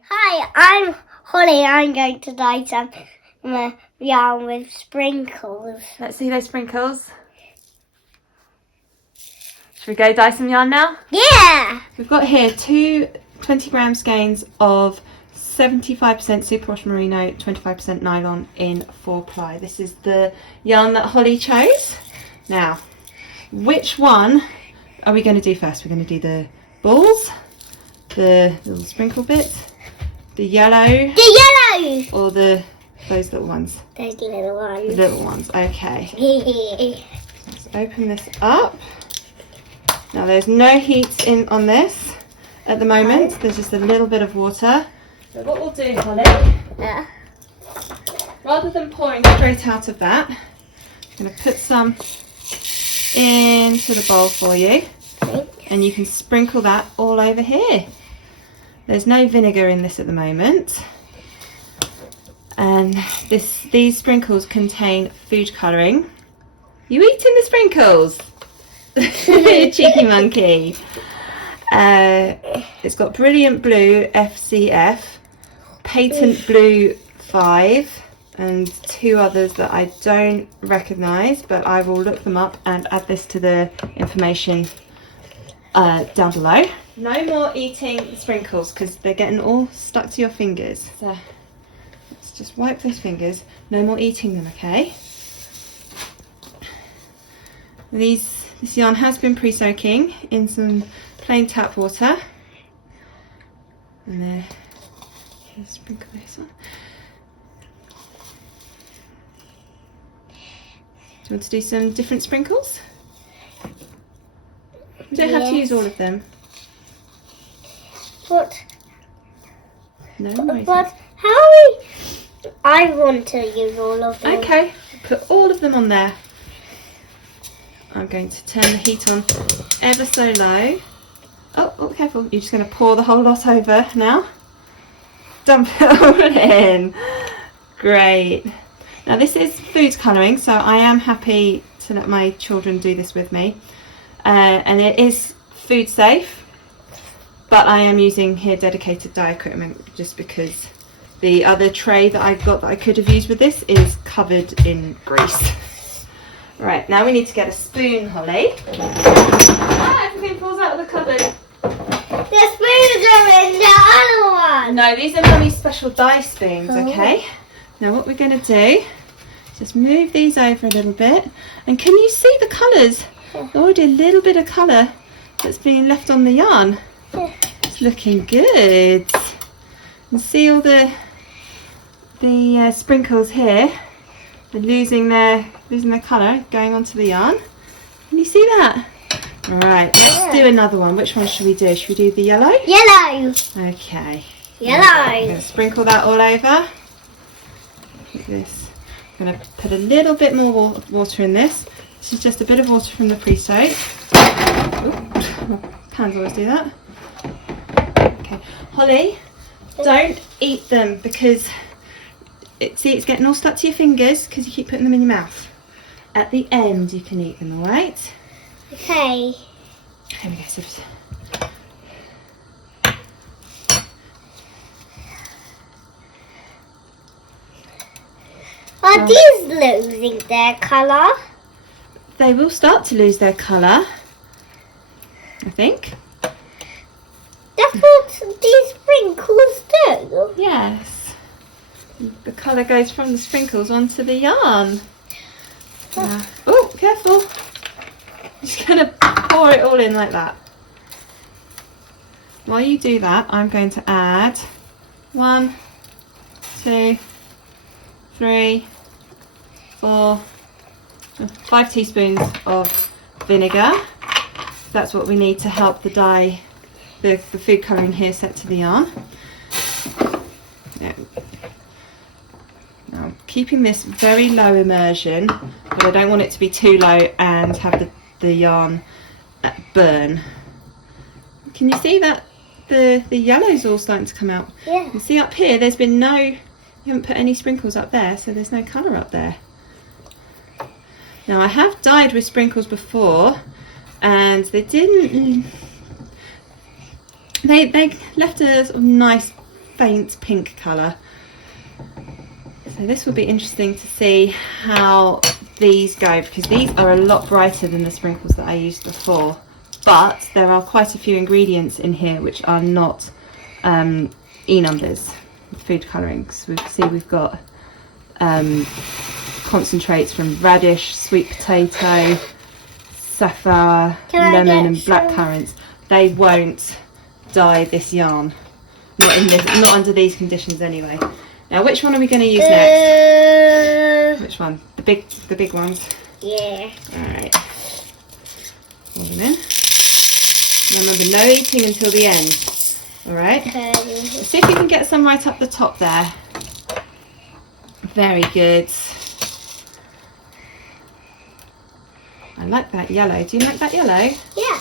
Hi, I'm Holly. I'm going to dye some yarn with sprinkles. Let's see those sprinkles. Should we go dye some yarn now? Yeah! We've got here two 20-gram skeins of 75% superwash merino, 25% nylon in 4-ply. This is the yarn that Holly chose. Now, which one are we going to do first? We're going to do the balls, the little sprinkle bits, the yellow, or those little ones? Those little ones. The little ones, okay. Let's open this up. Now there's no heat in on this at the moment. There's just a little bit of water. So what we'll do, Holly, rather than pouring straight out of that, I'm going to put some into the bowl for you. And you can sprinkle that all over here. There's no vinegar in this at the moment. And these sprinkles contain food colouring. You eating the sprinkles? Cheeky monkey. It's got Brilliant Blue FCF, Patent Blue 5, and two others that I don't recognise, but I will look them up and add this to the information down below. No more eating the sprinkles because they're getting all stuck to your fingers. So let's just wipe those fingers. No more eating them, okay? This yarn has been pre-soaking in some plain tap water. And there, sprinkle this on. Do you want to do some different sprinkles? You don't have to use all of them. But I want to use all of them. Okay, put all of them on there. I'm going to turn the heat on ever so low. Oh, careful. You're just going to pour the whole lot over now. Dump it all in. Great. Now this is food colouring, so I am happy to let my children do this with me. And it is food safe. But I am using here dedicated dye equipment just because the other tray that I got that I could have used with this is covered in grease. Right, now we need to get a spoon, Holly. Everything falls out of the cupboard. The spoons are in the other one. No, these are Mummy's special dye spoons, okay? Now what we're going to do is just move these over a little bit. And can you see the colours? There's already a little bit of colour that's being left on the yarn. It's looking good. And see all the sprinkles here. They're losing their colour going onto the yarn. Can you see that? Alright, let's do another one. Which one should we do? Should we do the yellow? Yellow. Okay. Yellow. I'm going to sprinkle that all over. Like this. I'm going to put a little bit more water in this. This is just a bit of water from the pre-soak. Pans always do that. Okay, Holly, don't eat them because it's getting all stuck to your fingers because you keep putting them in your mouth. At the end you can eat them, alright? Okay. Here we go, Sibs. Are these losing their colour? They will start to lose their colour, I think. That's what these sprinkles do. Yes. The colour goes from the sprinkles onto the yarn. Oh, careful. Just going to pour it all in like that. While you do that, I'm going to add 1, 2, 3, 4, 5 teaspoons of vinegar. That's what we need to help the dye, the food colouring here set to the yarn. Yeah. Now I'm keeping this very low immersion, but I don't want it to be too low and have the yarn burn. Can you see that the yellow's all starting to come out? Yeah. You see up here, there's been you haven't put any sprinkles up there, so there's no colour up there. Now I have dyed with sprinkles before, and they left a sort of nice faint pink colour. So this will be interesting to see how these go, because these are a lot brighter than the sprinkles that I used before. But there are quite a few ingredients in here which are not E-numbers, food colourings. We see we've got concentrates from radish, sweet potato, safflower, lemon and black currants. They won't dye this yarn. Not under these conditions anyway. Now which one are we going to use next? Which one? The big ones? Yeah. Alright. Pour them in. Remember, no eating until the end. Alright? See if you can get some right up the top there. Very good. I like that yellow. Do you like that yellow? Yeah.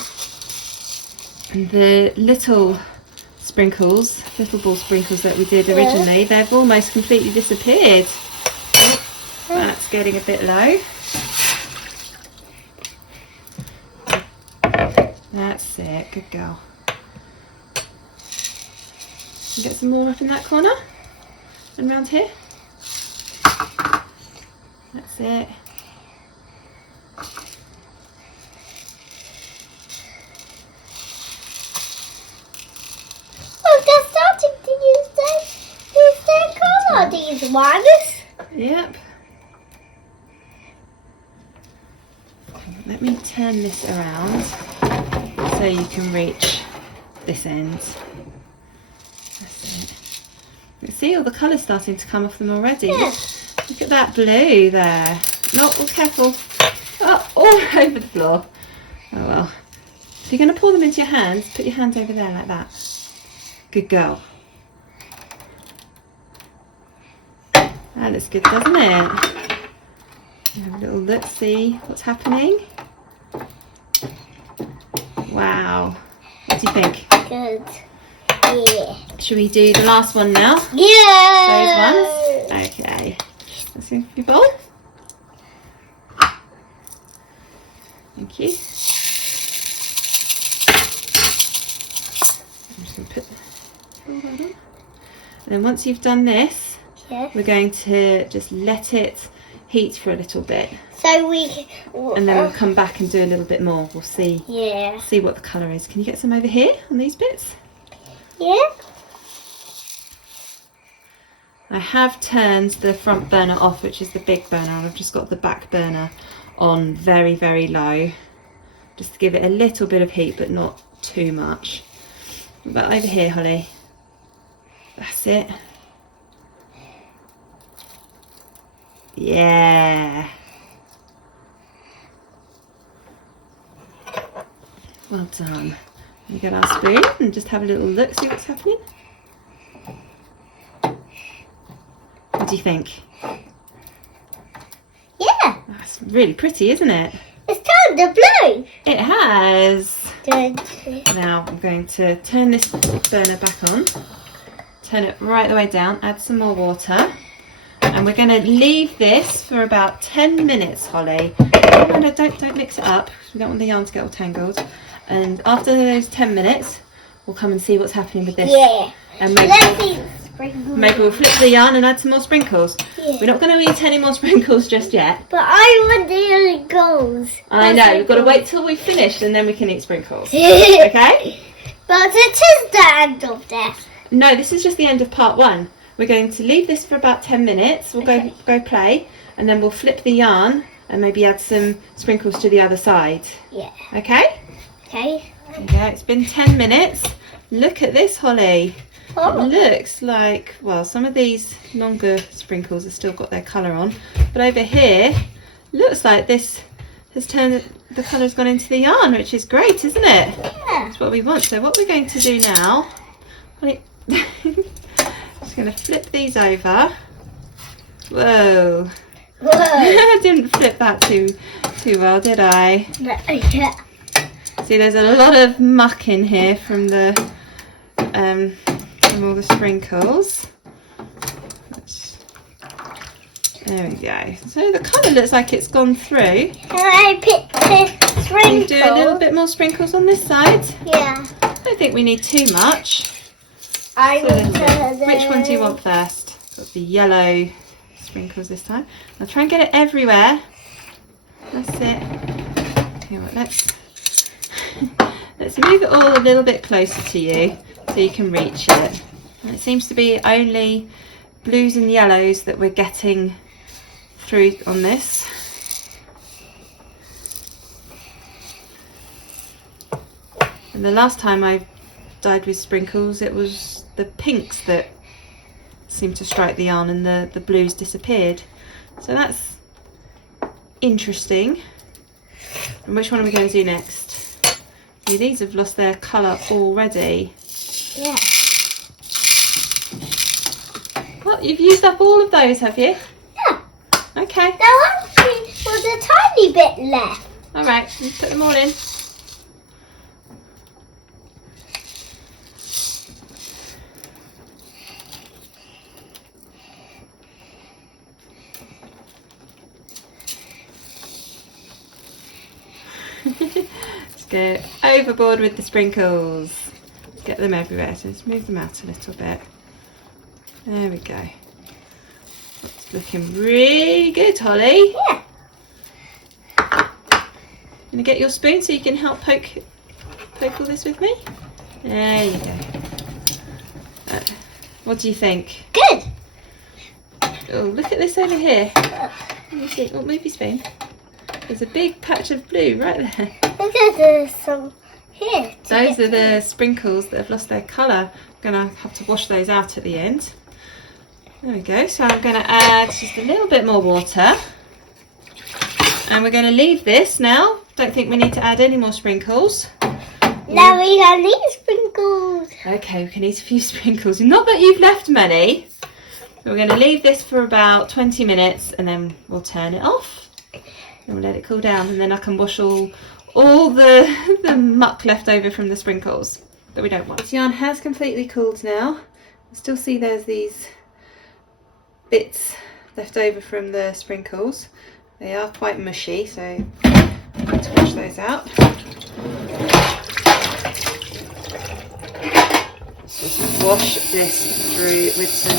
And the little sprinkles, little ball sprinkles that we did originally, they've almost completely disappeared. Oh, that's getting a bit low. That's it, good girl. Get some more up in that corner and round here. That's it. Oh, they're starting to use their colour, these ones. Yep. Let me turn this around so you can reach this end. That's it. You can see all the colours starting to come off them already. Yeah. Look at that blue there. No, oh, careful. Oh, all over the floor. Oh well. If you're going to pour them into your hands, put your hands over there like that. Good girl. That looks good, doesn't it? Have a little look, see what's happening. Wow. What do you think? Good. Yeah. Should we do the last one now? Yeah. Those ones? Okay. Let's see your bowl. Thank you. I'm just going to put all that on. And then once you've done this, we're going to just let it heat for a little bit. So we... And then we'll come back and do a little bit more. We'll see. Yeah. See what the colour is. Can you get some over here on these bits? Yeah. I have turned the front burner off, which is the big burner, and I've just got the back burner on very, very low, just to give it a little bit of heat, but not too much. But over here, Holly. That's it. Yeah. Well done. We get our spoon and just have a little look, see what's happening. What do you think? Yeah. That's really pretty, isn't it? It's turned to blue. It has. Good. Now I'm going to turn this burner back on, turn it right the way down, add some more water, and we're going to leave this for about 10 minutes, Holly. No, don't mix it up, because we don't want the yarn to get all tangled. And after those 10 minutes, we'll come and see what's happening with this. Yeah. And maybe we'll flip the yarn and add some more sprinkles. Yeah. We're not going to eat any more sprinkles just yet. But I want the other goals. I know, we've got to wait till we've finished and then we can eat sprinkles. Okay? But it is the end of this. No, this is just the end of part 1. We're going to leave this for about 10 minutes. We'll go play, and then we'll flip the yarn and maybe add some sprinkles to the other side. Yeah. Okay? Okay. Yeah, it's been 10 minutes. Look at this, Holly. Oh. It looks like, well, some of these longer sprinkles have still got their colour on, but over here, looks like this has turned, the colour's gone into the yarn, which is great, isn't it? Yeah. That's what we want. So what we're going to do now, just going to flip these over. Whoa. Whoa. I didn't flip that too well, did I? Yeah. See, there's a lot of muck in here from the from all the sprinkles. There we go. So the colour looks like it's gone through. Can I pick the sprinkles? Do a little bit more sprinkles on this side. Yeah. I don't think we need too much. Which one do you want first? Got the yellow sprinkles this time. I'll try and get it everywhere. That's it. Okay, well, let's move it all a little bit closer to you so you can reach it. And it seems to be only blues and yellows that we're getting through on this. And the last time I dyed with sprinkles, it was the pinks that seemed to strike the yarn and the blues disappeared. So that's interesting. And which one are we going to do next? Yeah, these have lost their colour already. Yeah. What, you've used up all of those, have you? Yeah. Okay. There was a tiny bit left. Alright, let's put them all in. Let's go overboard with the sprinkles. Get them everywhere, so let's move them out a little bit. There we go. That's looking really good, Holly. Yeah. Gonna get your spoon so you can help poke all this with me? There you go. What do you think? Good. Oh, look at this over here. Let me see. Oh, move your spoon. There's a big patch of blue right there. Look at there's some here. Those are the sprinkles that have lost their colour. I'm going to have to wash those out at the end. There we go. So I'm going to add just a little bit more water. And we're going to leave this now. Don't think we need to add any more sprinkles. Now we can eat sprinkles. Okay, we can eat a few sprinkles. Not that you've left many. We're going to leave this for about 20 minutes and then we'll turn it off. And we'll let it cool down, and then I can wash all the muck left over from the sprinkles that we don't want. This yarn has completely cooled now. I still see there's these bits left over from the sprinkles. They are quite mushy, so I'm going to wash those out. Just wash this through with some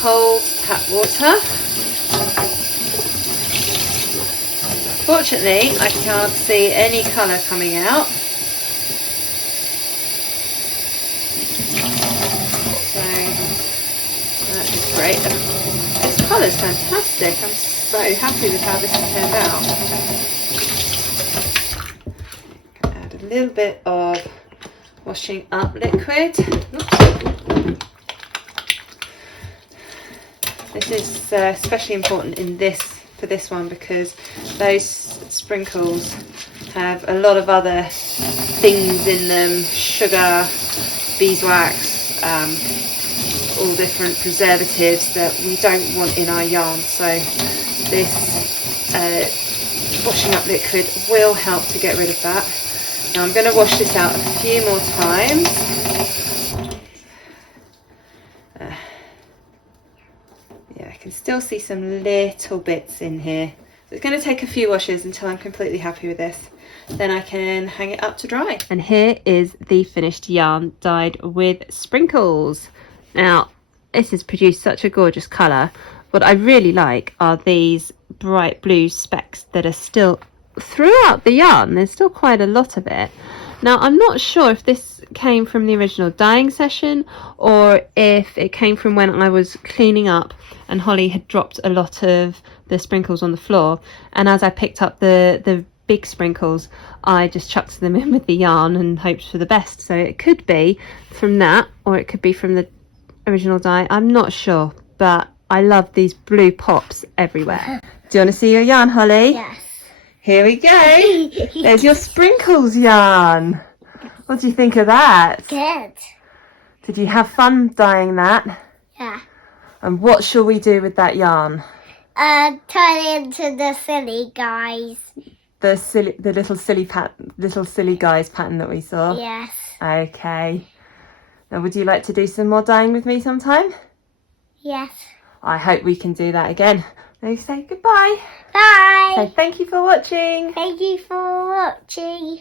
cold tap water. Fortunately, I can't see any colour coming out. So that's great. This colour's fantastic. I'm so happy with how this has turned out. Add a little bit of washing up liquid. Oops. This is especially important in for this one because those sprinkles have a lot of other things in them, sugar, beeswax, all different preservatives that we don't want in our yarn. So this washing up liquid will help to get rid of that. Now I'm going to wash this out a few more times. Yeah, I can still see some little bits in here. So it's going to take a few washes until I'm completely happy with this. Then I can hang it up to dry. And here is the finished yarn dyed with sprinkles. Now, this has produced such a gorgeous colour. What I really like are these bright blue specks that are still throughout the yarn. There's still quite a lot of it. Now, I'm not sure if this came from the original dyeing session or if it came from when I was cleaning up and Holly had dropped a lot of the sprinkles on the floor, and as I picked up the big sprinkles I just chucked them in with the yarn and hoped for the best. So it could be from that or it could be from the original dye. I'm not sure, but I love these blue pops everywhere. Do you want to see your yarn, Holly? Yes. Here we go. There's your sprinkles yarn. What do you think of that? Good. Did you have fun dyeing that? Yeah. And what shall we do with that yarn? Turn it into the silly guys. The little silly guys pattern that we saw? Yes. Okay. Now would you like to do some more dyeing with me sometime? Yes. I hope we can do that again. Now say goodbye. Bye. So thank you for watching. Thank you for watching.